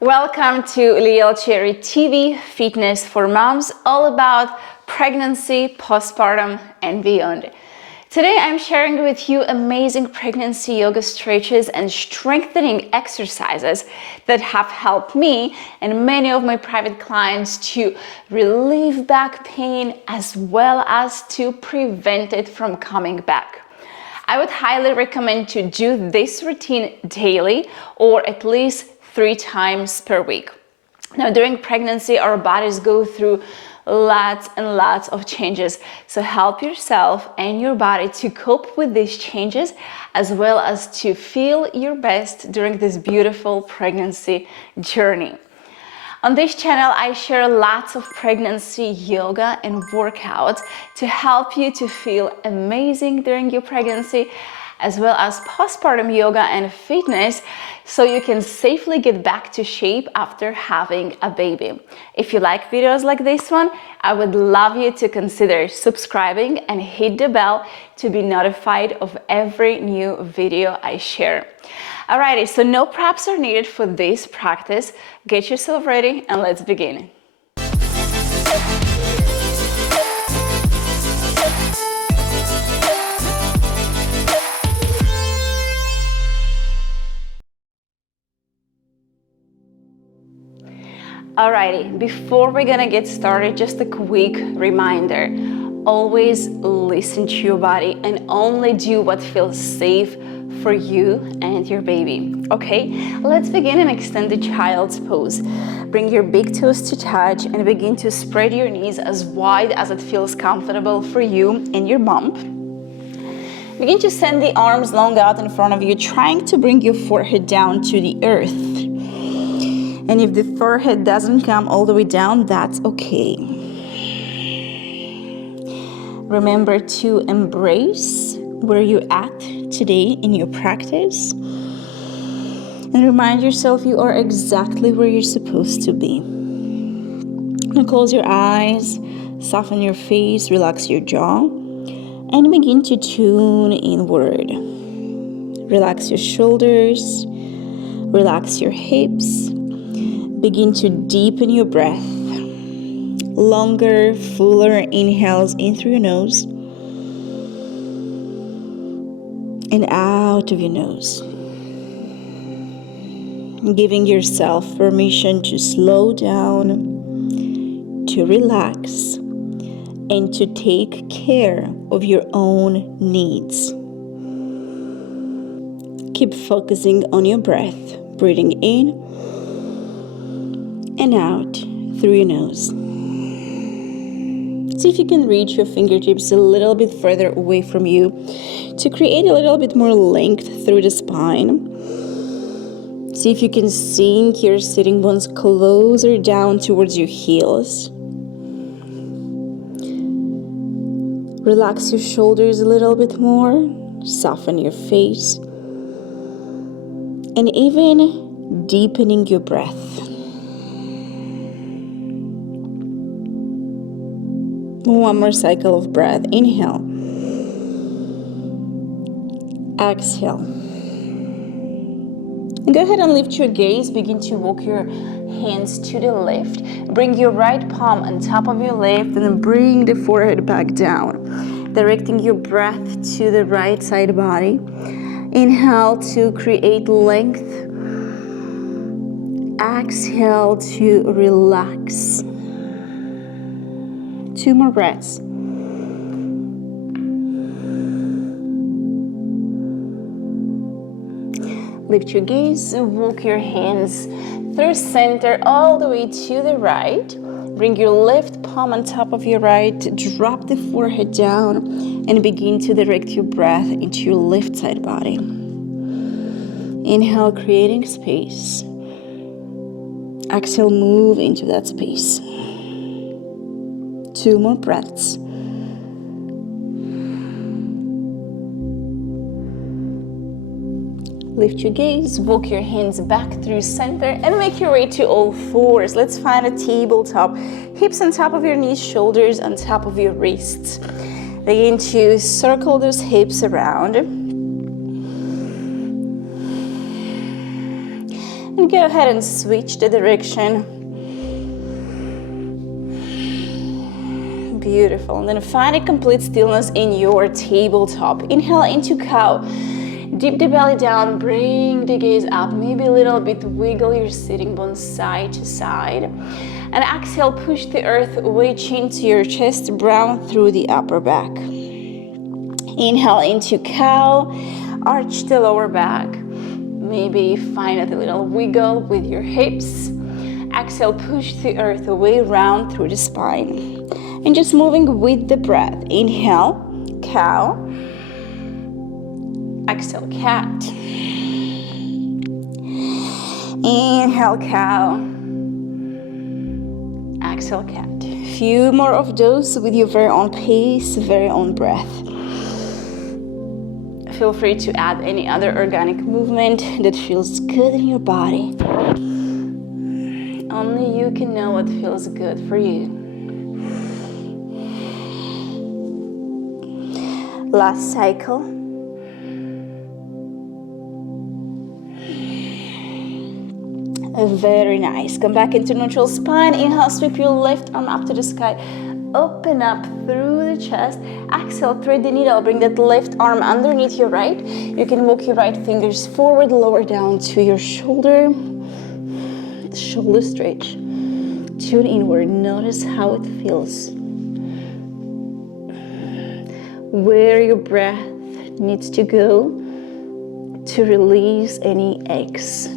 Welcome to Liel Cherry TV, fitness for moms, all about pregnancy, postpartum, and beyond. Today I'm sharing with you amazing pregnancy yoga stretches and strengthening exercises that have helped me and many of my private clients to relieve back pain as well as to prevent it from coming back. I would highly recommend to do this routine daily or at least 3 times per week. Now, during pregnancy, our bodies go through lots and lots of changes. So help yourself and your body to cope with these changes as well as to feel your best during this beautiful pregnancy journey. On this channel, I share lots of pregnancy yoga and workouts to help you to feel amazing during your pregnancy, as well as postpartum yoga and fitness so you can safely get back to shape after having a baby. If you like videos like this one, I would love you to consider subscribing and hit the bell to be notified of every new video I share. Alrighty, so no props are needed for this practice. Get yourself ready and let's begin. Alrighty, before we're gonna get started, just a quick reminder. Always listen to your body and only do what feels safe for you and your baby. Okay, let's begin and extend the child's pose. Bring your big toes to touch and begin to spread your knees as wide as it feels comfortable for you and your bump. Begin to send the arms long out in front of you, trying to bring your forehead down to the earth. And if the forehead doesn't come all the way down, that's okay. Remember to embrace where you're at today in your practice. And remind yourself you are exactly where you're supposed to be. Now close your eyes, soften your face, relax your jaw, and begin to tune inward. Relax your shoulders, relax your hips. Begin to deepen your breath. Longer, fuller inhales in through your nose and out of your nose. Giving yourself permission to slow down, to relax, and to take care of your own needs. Keep focusing on your breath, breathing in and out through your nose. See if you can reach your fingertips a little bit further away from you to create a little bit more length through the spine. See if you can sink your sitting bones closer down towards your heels. Relax your shoulders a little bit more, soften your face, and even deepening your breath. One more cycle of breath. Inhale. Exhale. And go ahead and lift your gaze. Begin to walk your hands to the left. Bring your right palm on top of your left and then bring the forehead back down. Directing your breath to the right side body. Inhale to create length. Exhale to relax. 2 more breaths. Lift your gaze, walk your hands through center all the way to the right. Bring your left palm on top of your right, drop the forehead down, and begin to direct your breath into your left side body. Inhale, creating space. Exhale, move into that space. 2 more breaths. Lift your gaze, walk your hands back through center and make your way to all fours. Let's find a tabletop. Hips on top of your knees, shoulders on top of your wrists. Begin to circle those hips around. And Go ahead and switch the direction. Beautiful. And then find a complete stillness in your tabletop. Inhale into cow. Dip the belly down, bring the gaze up, maybe a little bit wiggle your sitting bones side to side. And exhale, push the earth away, chin to your chest, brown through the upper back. Inhale into cow, arch the lower back. Maybe find a little wiggle with your hips. Exhale, push the earth away, round through the spine. And just moving with the breath. Inhale, cow. Exhale, cat. Inhale, cow. Exhale, cat. Few more of those with your very own pace, very own breath. Feel free to add any other organic movement that feels good in your body. Only you can know what feels good for you. Last cycle. Very nice. Come back into neutral spine. Inhale, sweep your left arm up to the sky. Open up through the chest. Exhale, thread the needle. Bring that left arm underneath your right. You can walk your right fingers forward, lower down to your shoulder. Shoulder stretch. Tune inward. Notice how it feels. Where your breath needs to go to release any aches.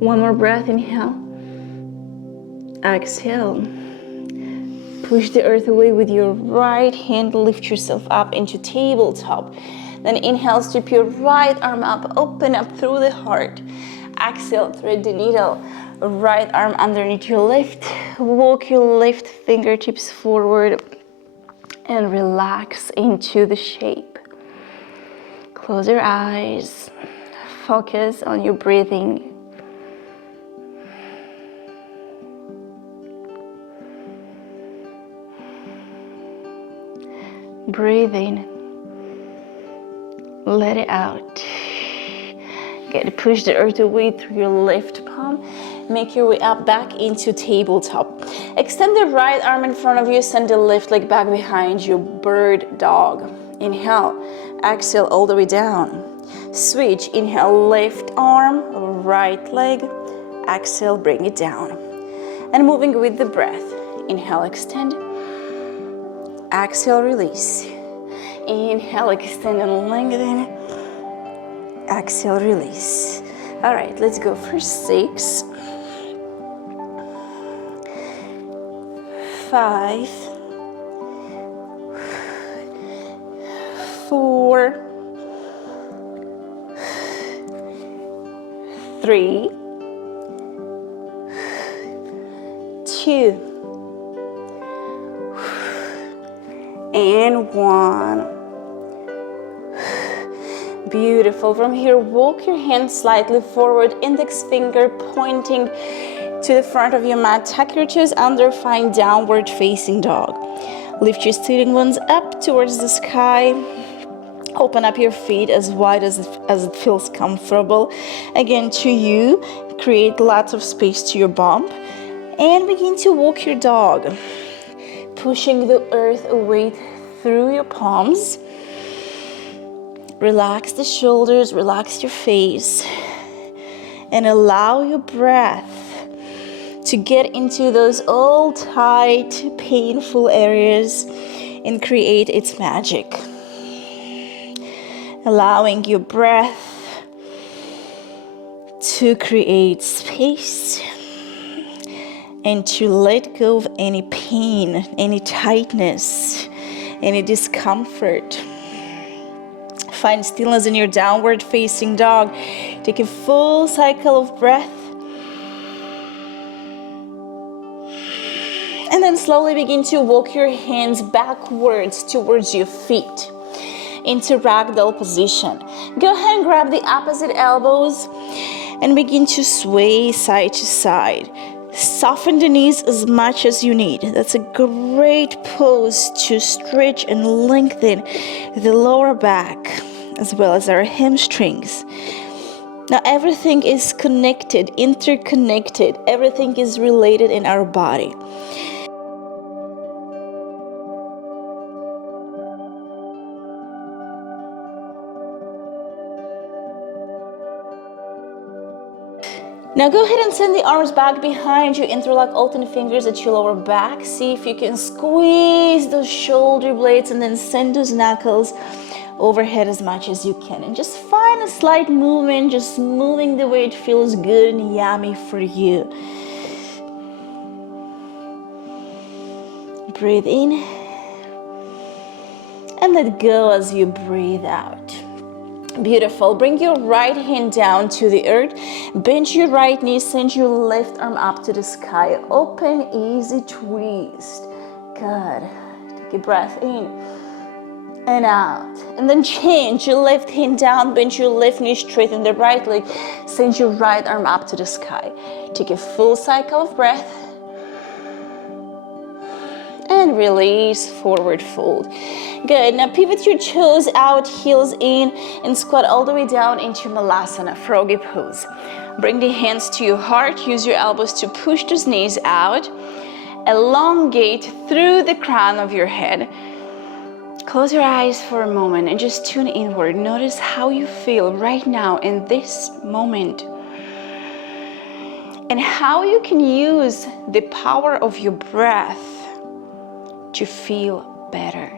One more breath, inhale. Exhale. Push the earth away with your right hand. Lift yourself up into tabletop. Then inhale, sweep your right arm up. Open up through the heart. Exhale, thread the needle. Right arm underneath your left. Walk your left fingertips forward and relax into the shape. Close your eyes. Focus on your breathing. Breathe in, let it out. Get to push the earth away through your left palm. Make your way up back into tabletop. Extend the right arm in front of you, send the left leg back behind you, bird dog. Inhale, exhale all the way down. Switch, inhale, left arm, right leg. Exhale, bring it down. And moving with the breath. Inhale, extend. Exhale, release. Inhale, extend and lengthen. Exhale, release. All right, let's go for 6, 5, 4, 3, 2, and 1. Beautiful. From here, walk your hands slightly forward, index finger pointing to the front of your mat. Tuck your toes under, find downward facing dog. Lift your sitting bones up towards the sky. Open up your feet as wide as it feels comfortable. Again, to you, create lots of space to your bump. And begin to walk your dog. Pushing the earth away through your palms. Relax the shoulders, relax your face, and allow your breath to get into those old, tight, painful areas and create its magic. Allowing your breath to create space and to let go of any pain, any tightness, any discomfort. Find stillness in your downward facing dog. Take a full cycle of breath. And then slowly begin to walk your hands backwards towards your feet into ragdoll position. Go ahead and grab the opposite elbows and begin to sway side to side. Soften the knees as much as you need. That's a great pose to stretch and lengthen the lower back as well as our hamstrings. Now everything is connected, interconnected. Everything is related in our body. Now go ahead and send the arms back behind you. Interlock alternate fingers at your lower back. See if you can squeeze those shoulder blades and then send those knuckles overhead as much as you can. And just find a slight movement, just moving the way it feels good and yummy for you. Breathe in and let go as you breathe out. Beautiful. Bring your right hand down to the earth. Bend your right knee. Send your left arm up to the sky. Open, easy twist. Good. Take a breath in and out. And then change your left hand down. Bend your left knee, straighten the right leg. Send your right arm up to the sky. Take a full cycle of breath. And release, forward fold. Good. Now pivot your toes out, heels in, and squat all the way down into Malasana, froggy pose. Bring the hands to your heart. Use your elbows to push those knees out. Elongate through the crown of your head. Close your eyes for a moment and just tune inward. Notice how you feel right now in this moment. And how you can use the power of your breath to feel better.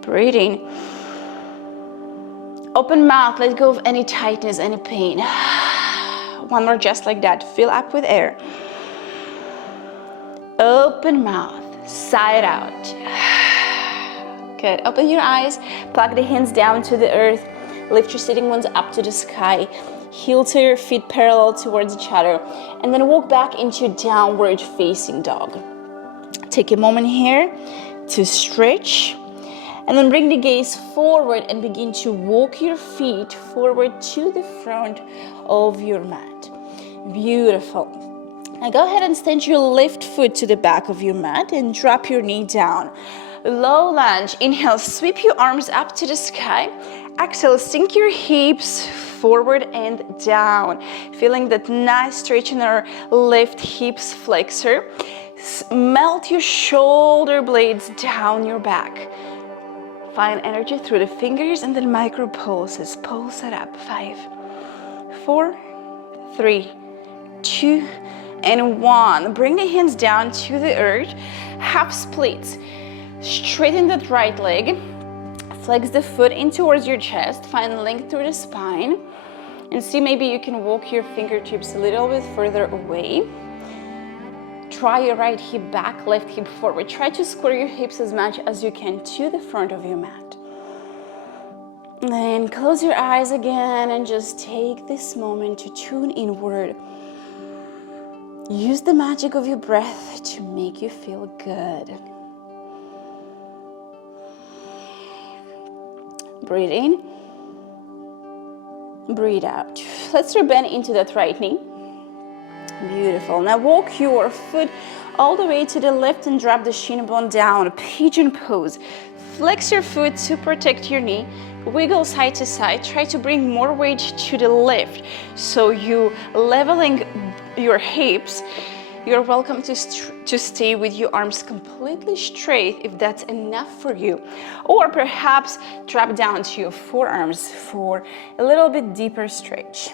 Breathing. Open mouth, let go of any tightness, any pain. One more just like that. Fill up with air. Open mouth, side out. Good. Open your eyes, plug the hands down to the earth. Lift your sitting bones up to the sky. Heel to your feet parallel towards each other. And then walk back into downward facing dog. Take a moment here to stretch. And then bring the gaze forward and begin to walk your feet forward to the front of your mat. Beautiful. Now go ahead and stand your left foot to the back of your mat and drop your knee down. Low lunge. Inhale, sweep your arms up to the sky. Exhale, sink your hips forward and down. Feeling that nice stretch in our left hips flexor. Melt your shoulder blades down your back. Find energy through the fingers and then micro pulses. Pulse it up. 5, 4, 3, 2, and 1. Bring the hands down to the earth. Half splits. Straighten that right leg. Flex the foot in towards your chest. Find length through the spine. And see, maybe you can walk your fingertips a little bit further away. Try your right hip back, left hip forward. Try to square your hips as much as you can to the front of your mat. Then close your eyes again and just take this moment to tune inward. Use the magic of your breath to make you feel good. Breathe in. Breathe out. Let's bend into that right knee. Beautiful. Now walk your foot all the way to the left and drop the shin bone down. Pigeon pose. Flex your foot to protect your knee. Wiggle side to side. Try to bring more weight to the left. So you leveling your hips. You're welcome to stay with your arms completely straight if that's enough for you. Or perhaps drop down to your forearms for a little bit deeper stretch.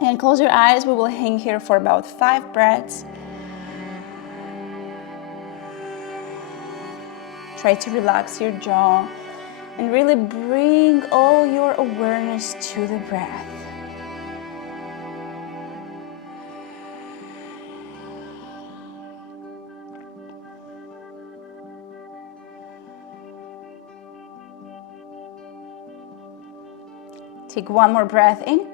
And close your eyes. We will hang here for about 5 breaths. Try to relax your jaw and really bring all your awareness to the breath. Take one more breath in.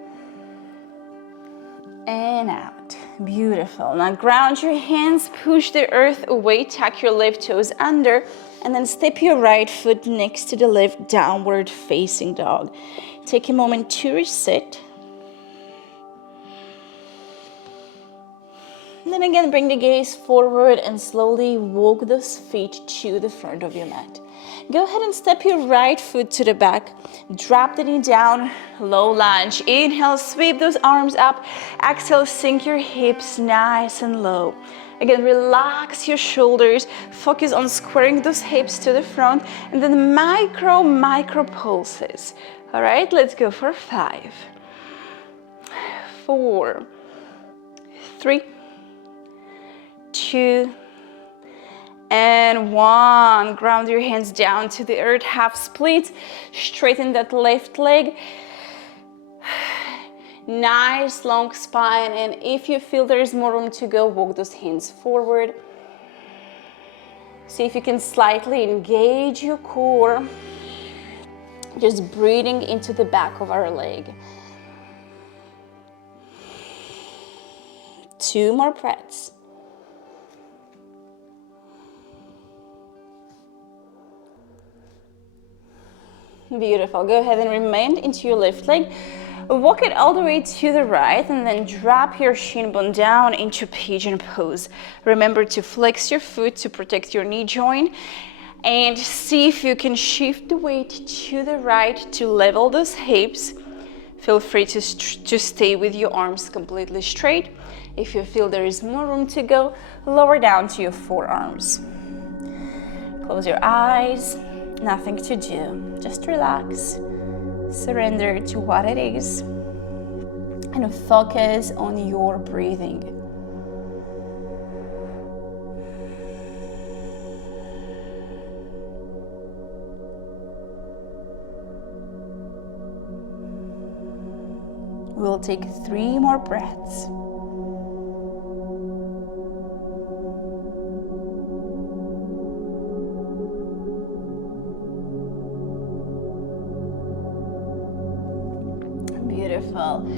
And out. Beautiful. Now ground your hands, push the earth away, tuck your left toes under, and then step your right foot next to the left, downward facing dog. Take a moment to reset. then again, bring the gaze forward and slowly walk those feet to the front of your mat. Go ahead and step your right foot to the back. Drop the knee down, low lunge. Inhale, sweep those arms up. Exhale, sink your hips nice and low. Again, relax your shoulders. Focus on squaring those hips to the front. And then micro pulses. All right, let's go for 5, 4, 3, 2, and 1. Ground your hands down to the earth, half split. Straighten that left leg. Nice long spine, and if you feel there is more room to go, walk those hands forward. See if you can slightly engage your core. Just breathing into the back of our leg. 2 more breaths. Beautiful. Go ahead and remain into your left leg. Walk it all the way to the right and then drop your shin bone down into pigeon pose. Remember to flex your foot to protect your knee joint and see if you can shift the weight to the right to level those hips. Feel free to stay with your arms completely straight. If you feel there is more room to go, lower down to your forearms. Close your eyes. Nothing to do, just relax, surrender to what it is, and focus on your breathing. We'll take 3 more breaths. Beautiful.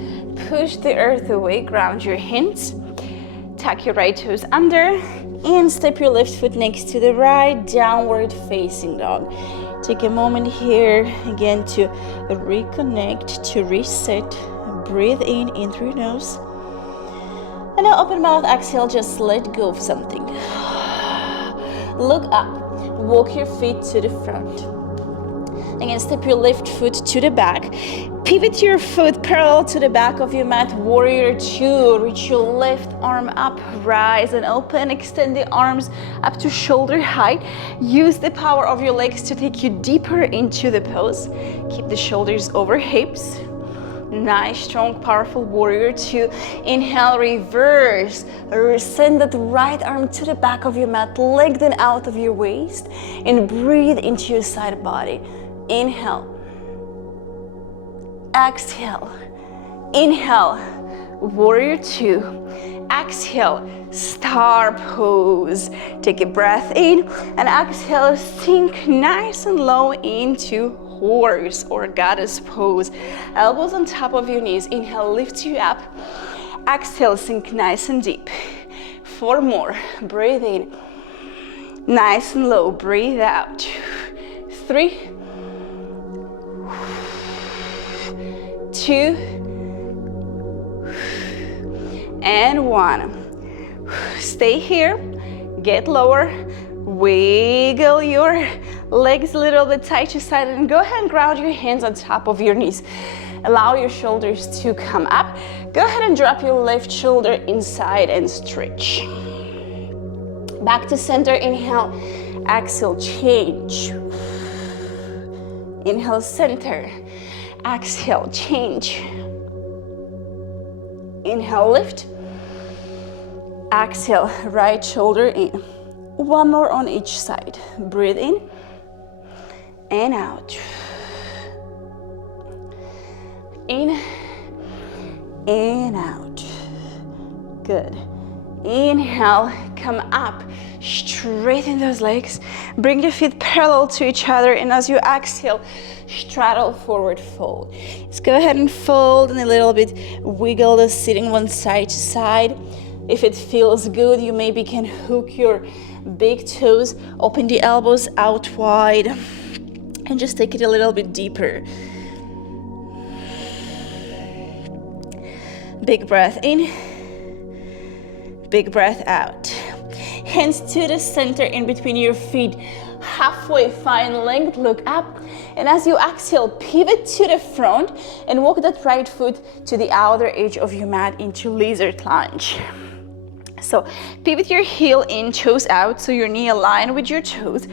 Push the earth away, ground your hands. Tuck your right toes under and step your left foot next to the right, downward facing dog. Take a moment here again to reconnect, to reset. Breathe in through your nose. And now open mouth, exhale, just let go of something. Look up, walk your feet to the front. Again, step your left foot to the back. Pivot your foot parallel to the back of your mat. Warrior 2. Reach your left arm up, rise and open. Extend the arms up to shoulder height. Use the power of your legs to take you deeper into the pose. Keep the shoulders over hips. Nice, strong, powerful warrior 2. Inhale, reverse. Send that right arm to the back of your mat. Leg then out of your waist. And breathe into your side body. Inhale. Exhale. Inhale. Warrior 2. Exhale. Star pose. Take a breath in and exhale. Sink nice and low into horse or goddess pose. Elbows on top of your knees. Inhale, lift you up. Exhale, sink nice and deep. 4 more. Breathe in. Nice and low. Breathe out. 3, 2, and 1. Stay here. Get lower. Wiggle your legs a little bit side to side and go ahead and ground your hands on top of your knees. Allow your shoulders to come up. Go ahead and drop your left shoulder inside and stretch. Back to center. Inhale. Exhale. Change. Inhale. Center. Exhale. Change. Inhale. Lift. Exhale. Right shoulder in. 1 more on each side. Breathe in and out. In and out. Good. Inhale, come up. Straighten those legs. Bring your feet parallel to each other, and as you exhale, straddle forward fold. Let's go ahead and fold and a little bit wiggle the sitting one side to side. If it feels good, you maybe can hook your big toes, open the elbows out wide, and just take it a little bit deeper. Big breath in. Big breath out. Hands to the center in between your feet. Halfway, find length, look up. And as you exhale, pivot to the front and walk that right foot to the outer edge of your mat into lizard lunge. So pivot your heel in, toes out, so your knee aligned with your toes.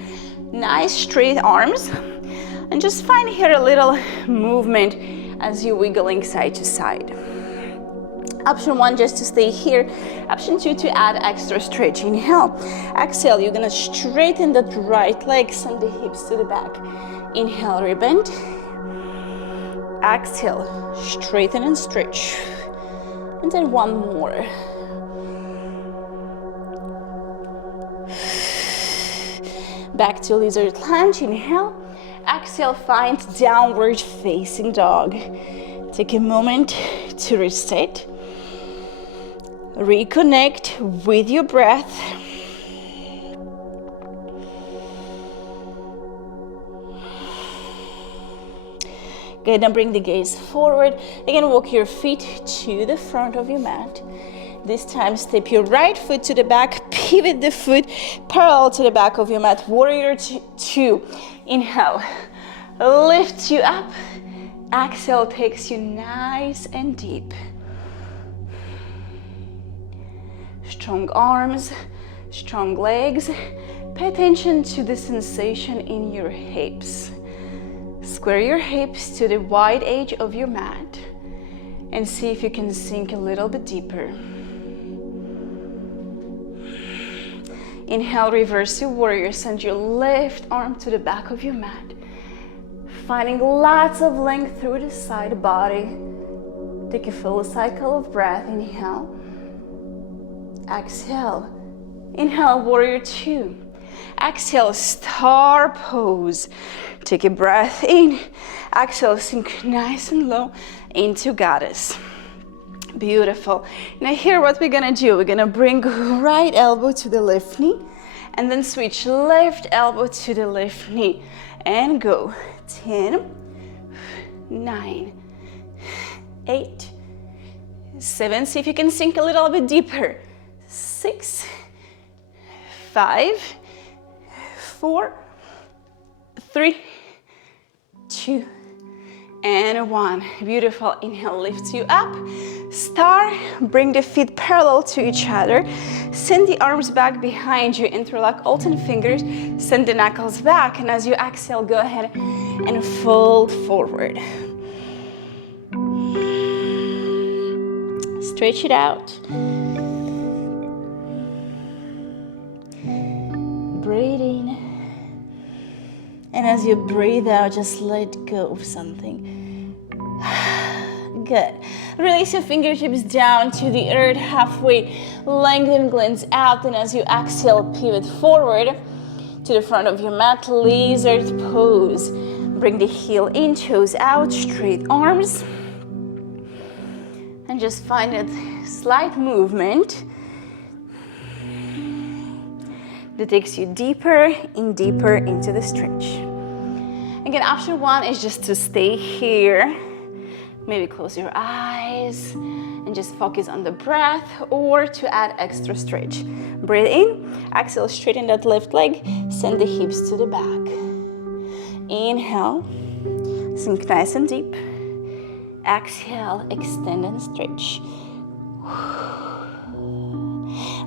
Nice straight arms. And just find here a little movement as you're wiggling side to side. Option 1, just to stay here. Option 2, to add extra stretch. Inhale. Exhale, you're gonna straighten that right leg, send the hips to the back. Inhale, rebend. Exhale, straighten and stretch. And then one more. Back to lizard lunge. Inhale. Exhale, find downward facing dog. Take a moment to reset. Reconnect with your breath. Good, now bring the gaze forward. Again, walk your feet to the front of your mat. This time, step your right foot to the back, pivot the foot parallel to the back of your mat. Warrior 2. Inhale, lift you up. Exhale takes you nice and deep. Strong arms, strong legs. Pay attention to the sensation in your hips. Square your hips to the wide edge of your mat and see if you can sink a little bit deeper. Inhale, reverse your warrior. Send your left arm to the back of your mat. Finding lots of length through the side body. Take a full cycle of breath. Inhale. Exhale. Inhale, warrior 2. Exhale, star pose. Take a breath in. Exhale, sink nice and low into goddess. Beautiful. Now here what we're gonna do, we're gonna bring right elbow to the left knee and then switch left elbow to the left knee and go. 10, 9, 8, 7. See if you can sink a little bit deeper. 6, 5, 4, 3, 2, and 1. Beautiful. Inhale, lift you up. Star, bring the feet parallel to each other. Send the arms back behind you. Interlock all 10 fingers. Send the knuckles back. And as you exhale, go ahead and fold forward. Stretch it out. Breathe in. And as you breathe out, just let go of something. Good. Release your fingertips down to the earth halfway. Lengthen, glance out. And as you exhale, pivot forward to the front of your mat. Lizard pose. Bring the heel in, toes out, straight arms. And just find a slight movement that takes you deeper and deeper into the stretch. Again, option 1 is just to stay here. Maybe close your eyes and just focus on the breath, or to add extra stretch. Breathe in, exhale, straighten that left leg, send the hips to the back. Inhale, sink nice and deep. Exhale, extend and stretch.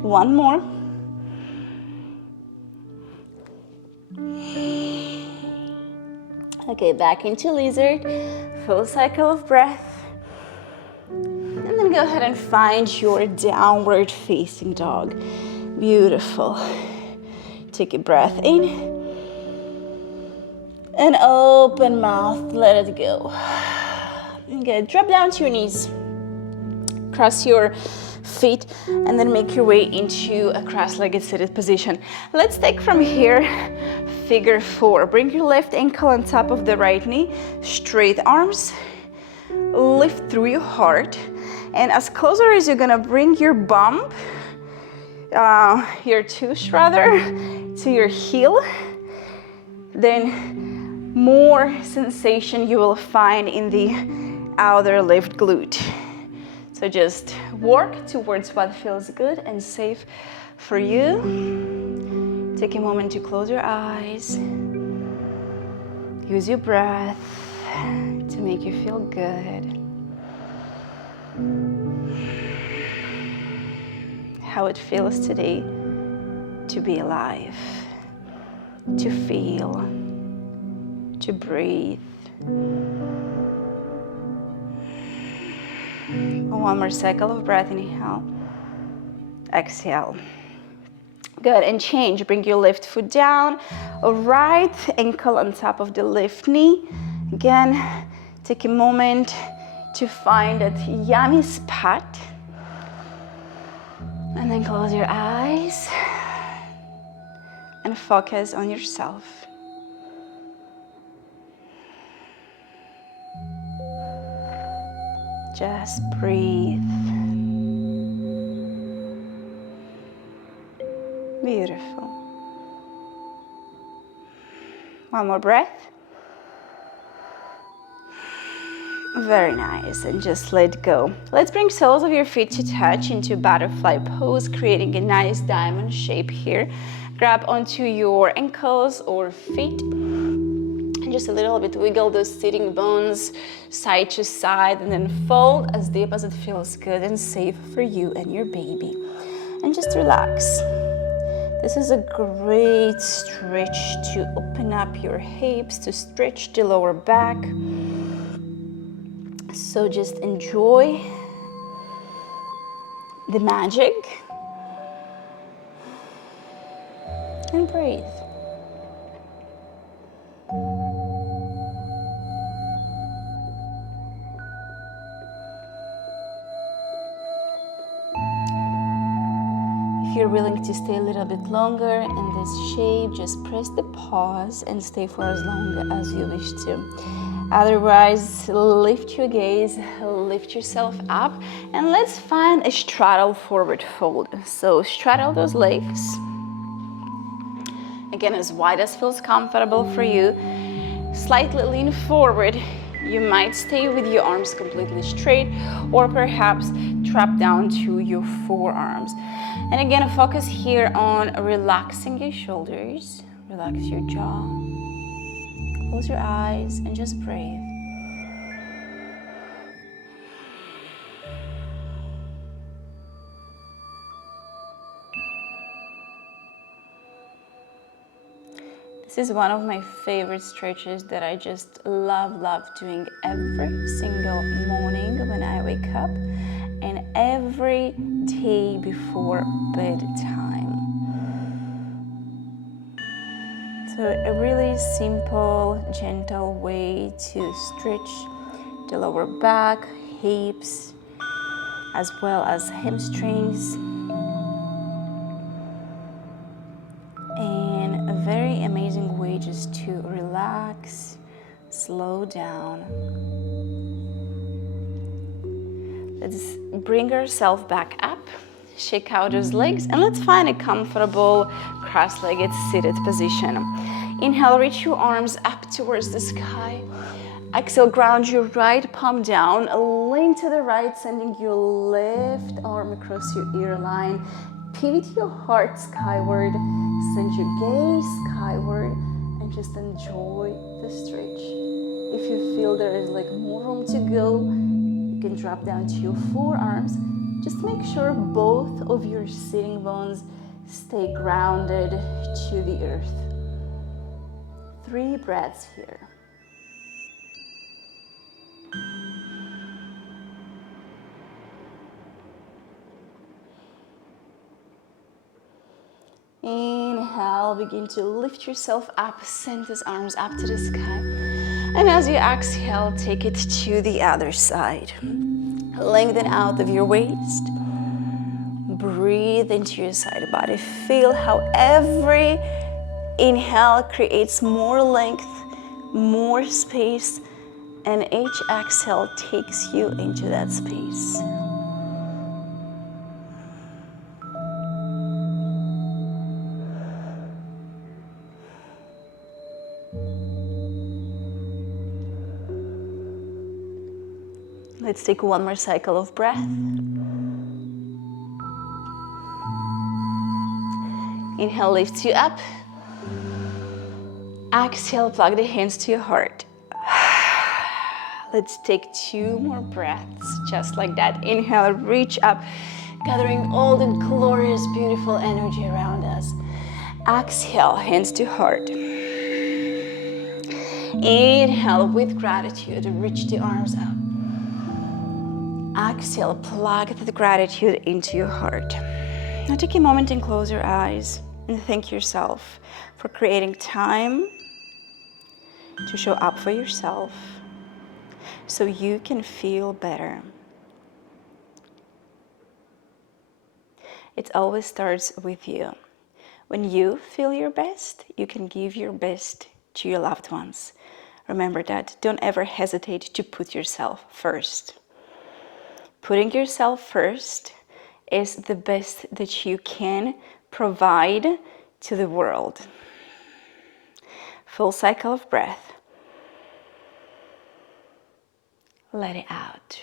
One more. Okay, back into lizard, full cycle of breath. And then go ahead and find your downward facing dog. Beautiful. Take a breath in. And open mouth, let it go. Good, drop down to your knees. Cross your feet and then make your way into a cross-legged seated position. Let's take from here figure 4. Bring your left ankle on top of the right knee, straight arms, lift through your heart, and as closer as you're gonna bring your bump, your tooth rather, to your heel, then more sensation you will find in the outer left glute. So just work towards what feels good and safe for you. Take a moment to close your eyes. Use your breath to make you feel good. How it feels today to be alive, to feel, to breathe. One more cycle of breath. Inhale, exhale. Good, and change. Bring your left foot down, right ankle on top of the left knee. Again, take a moment to find that yummy spot. And then close your eyes and focus on yourself. Just breathe. Beautiful. One more breath. Very nice, and just let go. Let's bring soles of your feet to touch into butterfly pose, creating a nice diamond shape here. Grab onto your ankles or feet. And just a little bit wiggle those sitting bones side to side, and then fold as deep as it feels good and safe for you and your baby. And just relax. This is a great stretch to open up your hips, to stretch the lower back. So just enjoy the magic and breathe. If you're willing to stay a little bit longer in this shape, just press the pause and stay for as long as you wish to. Otherwise, lift your gaze, lift yourself up, and let's find a straddle forward fold. So straddle those legs. Again, as wide as feels comfortable for you. Slightly lean forward. You might stay with your arms completely straight, or perhaps drop down to your forearms. And again, focus here on relaxing your shoulders, relax your jaw. Close your eyes and just breathe. This is one of my favorite stretches that I just love doing every single morning when I wake up and every day before bedtime. So a really simple, gentle way to stretch the lower back, hips, as well as hamstrings. And a very amazing way just to relax, slow down. Let's bring ourselves back up, shake out those legs, and let's find a comfortable cross-legged seated position. Inhale, reach your arms up towards the sky. Exhale, ground your right palm down, lean to the right, sending your left arm across your ear line. Pivot your heart skyward, send your gaze skyward, and just enjoy the stretch. If you feel there is like more room to go, you can drop down to your forearms. Just make sure both of your sitting bones stay grounded to the earth. 3 breaths here. Inhale, begin to lift yourself up, send those arms up to the sky. And as you exhale, take it to the other side. Lengthen out of your waist. Breathe into your side body. Feel how every inhale creates more length, more space, and each exhale takes you into that space. Let's take one more cycle of breath. Inhale lifts you up. Exhale, plug the hands to your heart. Let's take 2 more breaths, just like that. Inhale, reach up, gathering all the glorious, beautiful energy around us. Exhale, hands to heart. Inhale, with gratitude, reach the arms up. Exhale, plug the gratitude into your heart. Now take a moment and close your eyes and thank yourself for creating time to show up for yourself so you can feel better. It always starts with you. When you feel your best, you can give your best to your loved ones. Remember that. Don't ever hesitate to put yourself first. Putting yourself first is the best that you can provide to the world. Full cycle of breath. Let it out.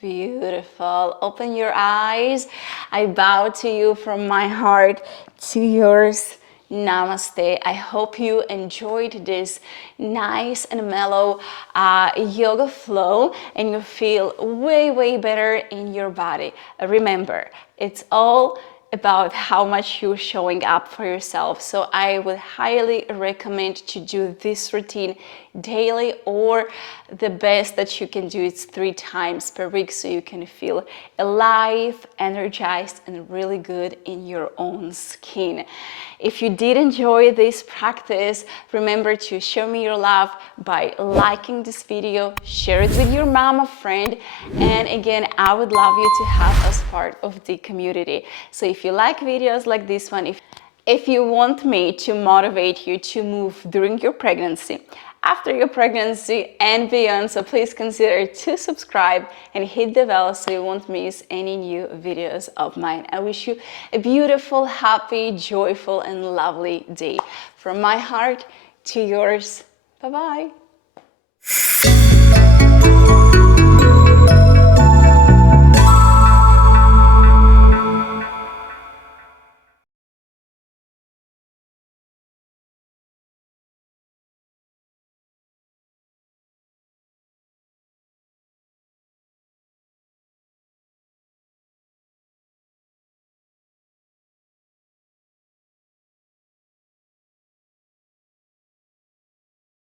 Beautiful. Open your eyes. I bow to you from my heart to yours. Namaste. I hope you enjoyed this nice and mellow yoga flow and you feel way better in your body. Remember, it's all about how much you're showing up for yourself. So I would highly recommend to do this routine daily, or the best that you can do is 3 times per week so you can feel alive, energized, and really good in your own skin. If you did enjoy this practice, remember to show me your love by liking this video, share it with your mom or friend, and again, I would love you to have us part of the community. So if you like videos like this one, if you want me to motivate you to move during your pregnancy, after your pregnancy and beyond, so please consider to subscribe and hit the bell so you won't miss any new videos of mine. I wish you a beautiful, happy, joyful, and lovely day. From my heart to yours. Bye-bye.